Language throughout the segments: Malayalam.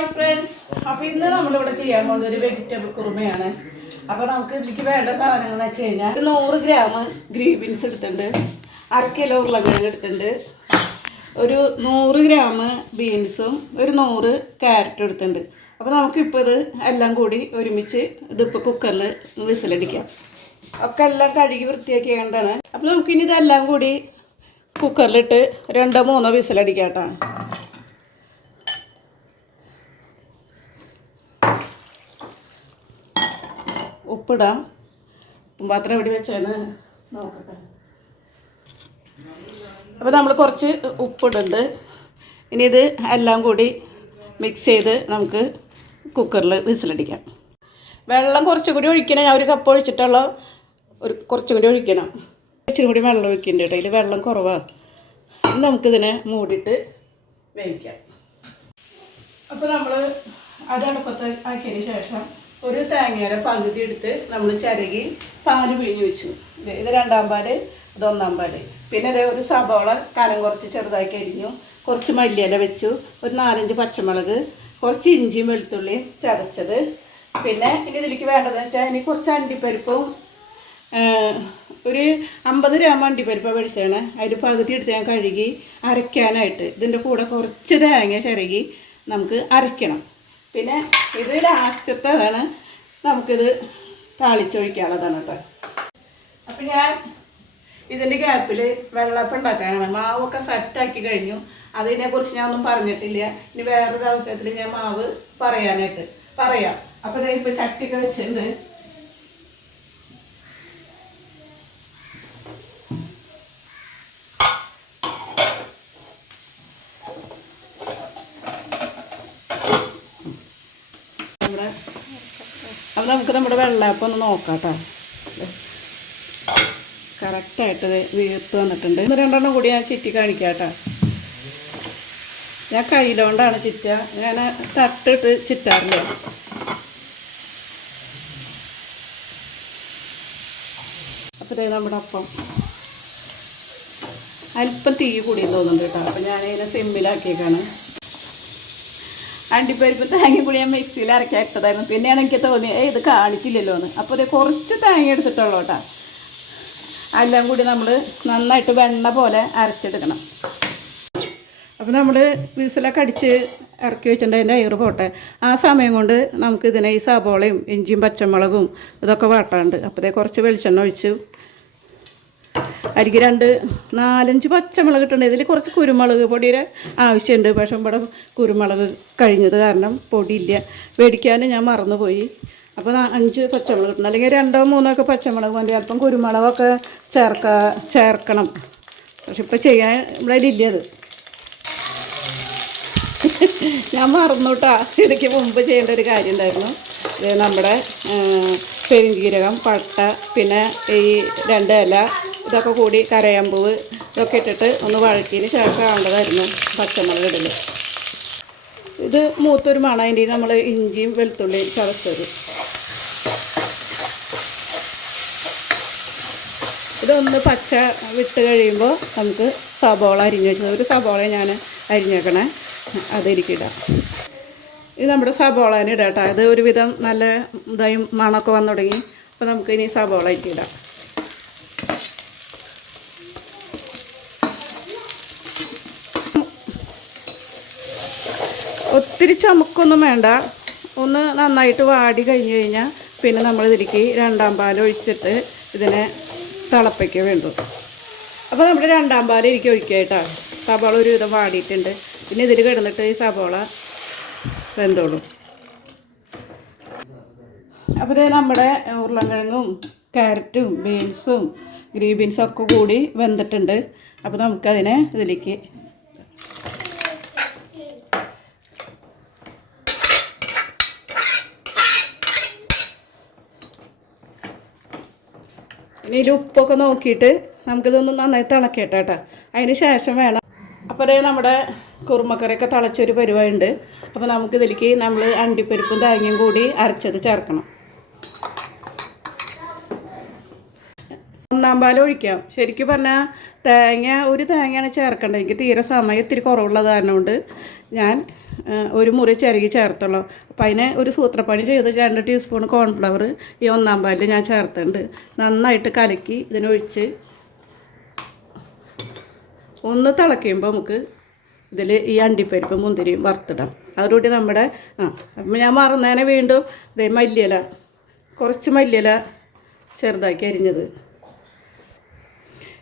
ഹായ് ഫ്രണ്ട്സ്, അപ്പോൾ ഇന്ന് നമ്മളിവിടെ ചെയ്യാൻ പോകുന്നത് ഒരു വെജിറ്റബിൾ കുറുമയാണ്. അപ്പോൾ നമുക്ക് ഇതിലേക്ക് വേണ്ട സാധനങ്ങൾ എന്ന് വെച്ച് കഴിഞ്ഞാൽ 100 ഗ്രാം ഗ്രീൻ ബീൻസ് എടുത്തിട്ടുണ്ട്, 1/2 കിലോ ഉരുളക്കിഴങ്ങ് എടുത്തിട്ടുണ്ട്, ഒരു 100 ഗ്രാം ബീൻസും ഒരു 100 ക്യാരറ്റും എടുത്തിട്ടുണ്ട്. അപ്പോൾ നമുക്കിപ്പോൾ ഇത് എല്ലാം കൂടി ഒരുമിച്ച് ഇതിപ്പോൾ കുക്കറിൽ വിസിലടിക്കാം. ഒക്കെ എല്ലാം കഴുകി വൃത്തിയാക്കിയേണ്ടതാണ്. അപ്പോൾ നമുക്കിനി ഇതെല്ലാം കൂടി കുക്കറിലിട്ട് 2-3 വിസിലടിക്കാം കേട്ടോ. ഉപ്പിടാം. പാത്രം എവിടെ വെച്ചാണ് നോക്കട്ടെ. അപ്പോൾ നമ്മൾ കുറച്ച് ഉപ്പിടുന്നുണ്ട്. ഇനി ഇത് എല്ലാം കൂടി മിക്സ് ചെയ്ത് നമുക്ക് കുക്കറിൽ വിസിലടിക്കാം. വെള്ളം കുറച്ചും കൂടി ഒഴിക്കണം. ഞാൻ 1 കപ്പ് ഒഴിച്ചിട്ടുള്ള കുറച്ചും കൂടി ഒഴിക്കണം. ഇച്ചിരി കൂടി വെള്ളം ഒഴിക്കേണ്ട കേട്ടോ. ഇതിൽ വെള്ളം കുറവാണ്. ഇനി നമുക്കിതിനെ മൂടിയിട്ട് വേവിക്കാം. അപ്പോൾ നമ്മൾ അത് അടുപ്പത്ത് ആക്കിയതിന് ശേഷം ഒരു തേങ്ങയുടെ പകുതി എടുത്ത് നമ്മൾ ചിരകി പാല് പിഴിഞ്ഞ് വെച്ചു. ഇത് 2-ാം പാല്, ഇത് 1-ാം പാല്. പിന്നെ അതേ ഒരു സബോള കനം കുറച്ച് ചെറുതാക്കി അരിഞ്ഞു, കുറച്ച് മല്ലിയില വെച്ചു, ഒരു 4-5 പച്ചമുളക്, കുറച്ച് ഇഞ്ചിയും വെളുത്തുള്ളിയും ചതച്ചത്. പിന്നെ ഇനി ഇതിലേക്ക് വേണ്ടതെന്ന് വെച്ചാൽ ഇനി കുറച്ച് അണ്ടിപ്പരിപ്പും ഒരു 50 ഗ്രാം അണ്ടിപ്പരിപ്പ് മേടിച്ചാണ്. അതിൽ പകുതി എടുത്ത് ഞാൻ കഴുകി അരയ്ക്കാനായിട്ട് ഇതിൻ്റെ കൂടെ കുറച്ച് തേങ്ങ ചിരകി നമുക്ക് അരയ്ക്കണം. പിന്നെ ഇത് ലാസ്റ്റത്തേതാണ്, നമുക്കിത് താളിച്ചൊഴിക്കാനുള്ളതാണ് കേട്ടോ. അപ്പം ഞാൻ ഇതിൻ്റെ ഗ്യാപ്പിൽ വെള്ളപ്പം ഉണ്ടാക്കാനാണ്. മാവൊക്കെ സെറ്റാക്കി കഴിഞ്ഞു. അതിനെക്കുറിച്ച് ഞാൻ ഒന്നും പറഞ്ഞിട്ടില്ല. ഇനി വേറൊരു അവസരത്തിൽ ഞാൻ മാവ് പറയാം. അപ്പോൾ ഇപ്പോൾ ചട്ടിയൊക്കെ വെച്ചിട്ടുണ്ട്. അപ്പോൾ നമുക്ക് നമ്മുടെ വെള്ളയപ്പം ഒന്ന് നോക്കാം കേട്ടോ. കറക്റ്റായിട്ട് വീർത്ത് വന്നിട്ടുണ്ട്. 1-2 കൂടി ഞാൻ ചിറ്റി കാണിക്കാം കേട്ടോ. ഞാൻ കയ്യിലോണ്ടാണ് ചിറ്റുക, ഞാൻ തട്ടിട്ട് ചിറ്റാറില്ല. അപ്പോൾ നമ്മുടെ അപ്പം അല്പം തീ കൂടിയെന്ന് തോന്നുന്നുണ്ട് കേട്ടോ. അപ്പോൾ ഞാനതിനെ സിമ്മിലാക്കിയേക്കാണ്. അണ്ടിപ്പരിപ്പ് തേങ്ങ കൂടി ഞാൻ മിക്സിയിൽ അരക്കാൻ ഇട്ടതായിരുന്നു. പിന്നെയാണ് എനിക്ക് തോന്നിയത് ഇത് കാണിച്ചില്ലല്ലോ എന്ന്. അപ്പോൾ ഇത് കുറച്ച് തേങ്ങ എടുത്തിട്ടുള്ളൂ കേട്ടോ. എല്ലാം കൂടി നമ്മൾ നന്നായിട്ട് വെണ്ണ പോലെ അരച്ചെടുക്കണം. അപ്പോൾ നമ്മൾ വിസിലൊക്കെ അടിച്ച് ഇറക്കി വെച്ചിട്ടുണ്ട്. അതിൻ്റെ എയർ പോട്ടെ. ആ സമയം കൊണ്ട് നമുക്ക് ഇതിനെ ഈ സബോളയും ഇഞ്ചിയും പച്ചമുളകും ഇതൊക്കെ വാട്ടാണ്ട്. അപ്പോൾ കുറച്ച് വെളിച്ചെണ്ണ ഒഴിച്ചു. അരിക്ക് 4-5 പച്ചമുളക് ഇട്ടുണ്ട്. ഇതിൽ കുറച്ച് കുരുമുളക് പൊടിയുടെ ആവശ്യമുണ്ട്. പക്ഷേ ഇവിടെ കുരുമുളക് കഴിഞ്ഞത് കാരണം പൊടിയില്ല. മേടിക്കാൻ ഞാൻ മറന്നുപോയി. അപ്പോൾ 5 പച്ചമുളക് കിട്ടണം. അല്ലെങ്കിൽ 2-3 ഒക്കെ പച്ചമുളക് മതി. അല്പം കുരുമുളകൊക്കെ ചേർക്കണം. പക്ഷെ ഇപ്പോൾ ചെയ്യാൻ ഇവിടെ ഇല്ല. അത് ഞാൻ മറന്നു കേട്ടോ. ഇടയ്ക്ക് മുമ്പ് ചെയ്യേണ്ട ഒരു കാര്യം ഉണ്ടായിരുന്നു. നമ്മുടെ പെരുംജീരകം, പട്ട, പിന്നെ ഈ 2 ഇല ഇതൊക്കെ കൂടി കരയാമ്പൂവ് ഇതൊക്കെ ഇട്ടിട്ട് ഒന്ന് വഴക്കിയതിന് ശേഷം ആവേണ്ടതായിരുന്നു പച്ചമുളക് ഇടൽ. ഇത് മൂത്തൊരു മണം. അതിൻ്റെ നമ്മൾ ഇഞ്ചിയും വെളുത്തുള്ളിയും ചതച്ചത്. ഇതൊന്ന് പച്ച വിട്ട് കഴിയുമ്പോൾ നമുക്ക് സബോള അരിഞ്ഞ് വെച്ചത്, ഒരു സബോള ഞാൻ അരിഞ്ഞേക്കണേ, അതിരിക്കിടാം. ഇത് നമ്മുടെ സബോളേനെ ഇടാം കേട്ടോ. ഇത് ഒരുവിധം നല്ല ഇതായി മണമൊക്കെ വന്നു തുടങ്ങി. അപ്പോൾ നമുക്കിനി സബോള ഇട്ടിടാം. ഒത്തിരി ചമുക്കൊന്നും വേണ്ട. ഒന്ന് നന്നായിട്ട് വാടി കഴിഞ്ഞ് കഴിഞ്ഞാൽ പിന്നെ നമ്മൾ ഇതിലേക്ക് 2-ാം പാൽ ഒഴിച്ചിട്ട് ഇതിനെ തിളപ്പിക്കുക വേണ്ടു. അപ്പോൾ നമ്മുടെ 2-ാം പാൽ എനിക്ക് ഒഴിക്കുക കേട്ടോ. സബോള ഒരുവിധം വാടിയിട്ടുണ്ട്. പിന്നെ ഇതിൽ കിടന്നിട്ട് ഈ സബോള വെന്തോളും. അപ്പോൾ നമ്മുടെ ഉരുളക്കിഴങ്ങും ക്യാരറ്റും ബീൻസും ഗ്രീൻ ബീൻസും ഒക്കെ കൂടി വെന്തിട്ടുണ്ട്. അപ്പോൾ നമുക്കതിനെ ഇതിലേക്ക് ഇനി ഇതിൽ ഉപ്പൊക്കെ നോക്കിയിട്ട് നമുക്കിതൊന്ന് നന്നായി തിളക്കട്ടെ കേട്ടോ. അതിന് ശേഷം വേണം. അപ്പോൾ അതേ നമ്മുടെ കുറുമക്കറിയൊക്കെ തിളച്ചൊരു പരിവായുണ്ട്. അപ്പോൾ നമുക്കിതിലേക്ക് നമ്മൾ അണ്ടിപ്പരിപ്പും തേങ്ങയും കൂടി അരച്ചത് ചേർക്കണം. 1-ാം പാൽ ഒഴിക്കാം. ശരിക്കും പറഞ്ഞാൽ ഒരു തേങ്ങയാണ് ചേർക്കേണ്ടത്. എനിക്ക് തീരെ സമയം ഇത്തിരി കുറവുള്ളത് കാരണം കൊണ്ട് ഞാൻ ഒരു മുറി ചിരകി ചേർത്തുള്ളൂ. അപ്പം അതിനെ ഒരു സൂത്രപ്പണി ചെയ്ത് 2 ടീസ്പൂൺ കോൺഫ്ലവർ ഈ 1-ാം പാലിൽ ഞാൻ ചേർത്തിട്ടുണ്ട്. നന്നായിട്ട് കലക്കി ഇതിനൊഴിച്ച് ഒന്ന് തിളയ്ക്കുമ്പോൾ നമുക്ക് ഇതിൽ ഈ അണ്ടിപ്പരിപ്പ് മുന്തിരിയും വറുത്തിടാം. അതോടുകൂടി നമ്മുടെ അപ്പം ഞാൻ മറന്നേനെ വീണ്ടും ഇതേ മല്ലിയില, കുറച്ച് മല്ലിയില ചെറുതാക്കി അരിഞ്ഞത്,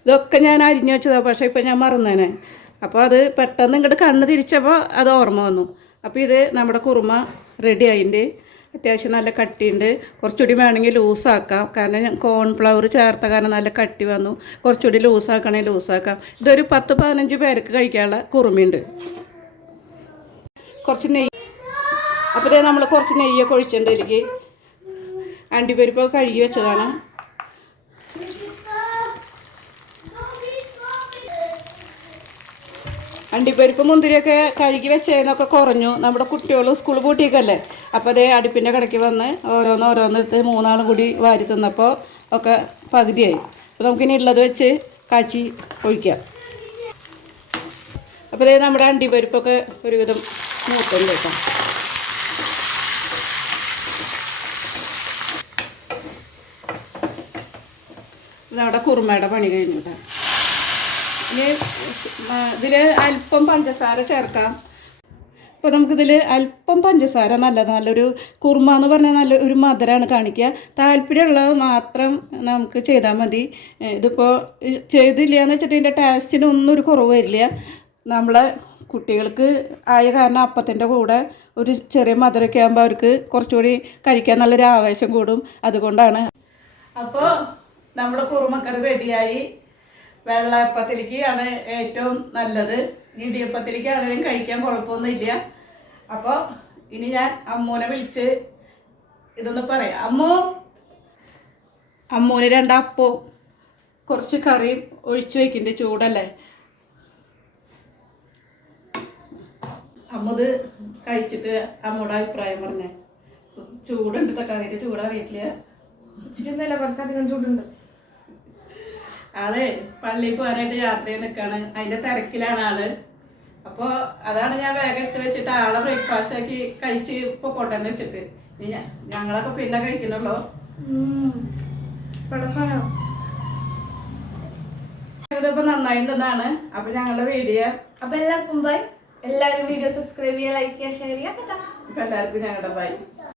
ഇതൊക്കെ ഞാൻ അരിഞ്ഞു വെച്ചതാണ്. പക്ഷേ ഇപ്പം ഞാൻ മറന്നേനെ. അപ്പോൾ അത് പെട്ടെന്ന് ഇങ്ങോട്ട് കണ്ണ് തിരിച്ചപ്പോൾ അത് ഓർമ്മ വന്നു. അപ്പോൾ ഇത് നമ്മുടെ കുറുമ റെഡി ആയിട്ടുണ്ട്. അത്യാവശ്യം നല്ല കട്ടിയുണ്ട്. കുറച്ചുകൂടി വേണമെങ്കിൽ ലൂസാക്കാം, കാരണം ഞാൻ കോൺഫ്ലവർ ചേർത്ത കാരണം നല്ല കട്ടി വന്നു. കുറച്ചുകൂടി ലൂസാക്കണമെങ്കിൽ ലൂസാക്കാം. ഇതൊരു 10-15 പേർക്ക് കഴിക്കാനുള്ള കുറുമയുണ്ട്. കുറച്ച് നെയ്യ്, അപ്പോൾ ഇതേ നമ്മൾ കുറച്ച് നെയ്യൊക്കെ ഒഴിച്ചിട്ടുണ്ട്. ഇതിലേക്ക് അണ്ടിപ്പരിപ്പൊക്കെ കഴുകി വെച്ചതാണ്. അണ്ടിപ്പരിപ്പ് മുന്തിരിയൊക്കെ കഴുകി വെച്ചതിനൊക്കെ കുറഞ്ഞു. നമ്മുടെ കുട്ടികൾ സ്കൂൾ പൂട്ടിയൊക്കെയല്ലേ, അപ്പോൾ അതേ അടുപ്പിൻ്റെ കടയ്ക്ക് വന്ന് ഓരോന്നെടുത്ത് 3 ആളും കൂടി വാരി തിന്നപ്പോൾ ഒക്കെ പകുതിയായി. അപ്പോൾ നമുക്കിനി ഉള്ളത് വെച്ച് കാച്ചി ഒഴിക്കാം. അപ്പോൾ അതേ നമ്മുടെ അണ്ടിപ്പരിപ്പൊക്കെ ഒരുവിധം മൂത്തുണ്ട് കേട്ടോ. നമ്മുടെ കുറുമയുടെ പണി കഴിഞ്ഞു കേട്ടോ. ഇനി ഇതിൽ അല്പം പഞ്ചസാര ചേർക്കാം. ഇപ്പോൾ നമുക്കിതിൽ അല്പം പഞ്ചസാര നല്ലൊരു കുറുമ എന്ന് പറഞ്ഞാൽ നല്ല ഒരു മധുരമാണ് കാണിക്കുക. താല്പര്യമുള്ളത് മാത്രം നമുക്ക് ചെയ്താൽ മതി. ഇതിപ്പോൾ ചെയ്തില്ല എന്ന് വെച്ചിട്ട് ഇതിൻ്റെ ടേസ്റ്റിനൊന്നും ഒരു കുറവ് വരില്ല. നമ്മളെ കുട്ടികൾക്ക് ആയ കാരണം അപ്പത്തിൻ്റെ കൂടെ ഒരു ചെറിയ മധുരമൊക്കെ ആകുമ്പോൾ അവർക്ക് കുറച്ചുകൂടി കഴിക്കാൻ നല്ലൊരു ആവേശം കൂടും. അതുകൊണ്ടാണ്. അപ്പോൾ നമ്മുടെ കുറുമക്കറി റെഡിയായി. വെള്ളയപ്പത്തിലേക്ക് ആണ് ഏറ്റവും നല്ലത്. ഇടിയപ്പത്തിലേക്കാണെങ്കിലും കഴിക്കാൻ കുഴപ്പമൊന്നുമില്ല. അപ്പോൾ ഇനി ഞാൻ അമ്മൂനെ വിളിച്ച് ഇതൊന്ന് പറയാം. അമ്മൂന് 2 അപ്പവും കുറച്ച് കറിയും ഒഴിച്ച് വയ്ക്കുന്നുണ്ട്. ചൂടല്ലേ. അമ്മത് കഴിച്ചിട്ട് അമ്മയുടെ അഭിപ്രായം പറഞ്ഞേ. ചൂടുണ്ട് കേട്ടോ, കറിയുടെ ചൂടറിയിട്ടില്ല. കുറച്ചധികം ചൂടുണ്ട്. ആള് പള്ളിയിൽ പോകാനായിട്ട് യാത്ര ചെയ്ത് നിൽക്കാണ്. അതിന്റെ തിരക്കിലാണ് ആള്. അപ്പോൾ അതാണ് ഞാൻ വേഗം ഇട്ട് വെച്ചിട്ട് ആളെ ബ്രേക്ക്ഫാസ്റ്റ് ആക്കി കഴിച്ച് ഇപ്പോൾ കൊണ്ടുവന്ന് വെച്ചിട്ട് ഞങ്ങളൊക്കെ പിന്നെ കഴിക്കുന്നുള്ളൂ. ഇതിപ്പോ നന്നായിട്ടുള്ളതാണ്. അപ്പൊ ഞങ്ങളുടെ വീഡിയോ അപ്പൊ എല്ലാവർക്കും ബൈ. എല്ലാവരും വീഡിയോ സബ്സ്ക്രൈബ് ചെയ്യുക, ലൈക്ക് ചെയ്യുക, ഷെയർ ചെയ്യുക. അപ്പൊ എല്ലാവർക്കും ഞങ്ങളുടെ ബൈ.